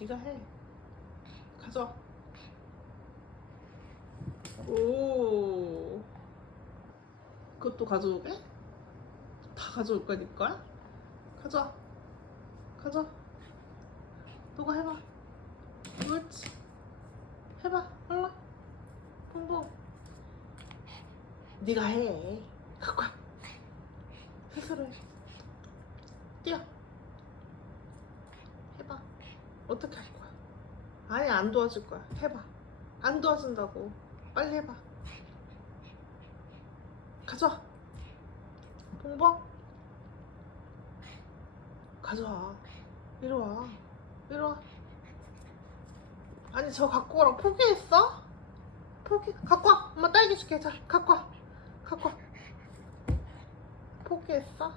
네가 해. 가져와. 오. 그것도 가져오게? 다 가져올 거야, 네 거야? 가져와. 가져와. 너가 해봐. 그렇지. 해봐. 빨라. 뽕뽕. 네가 해. 갖고 와. 스스로 해. 뛰어. 어떻게 할 거야? 아니 안 도와줄 거야. 해봐. 안 도와준다고. 빨리 해봐. 가져와. 봉봉. 가져와. 이리 와. 이리 와. 아니 저 갖고 오라고 포기했어? 포기. 갖고 와. 엄마 딸기 줄게. 자, 갖고 와. 갖고 와. 포기했어?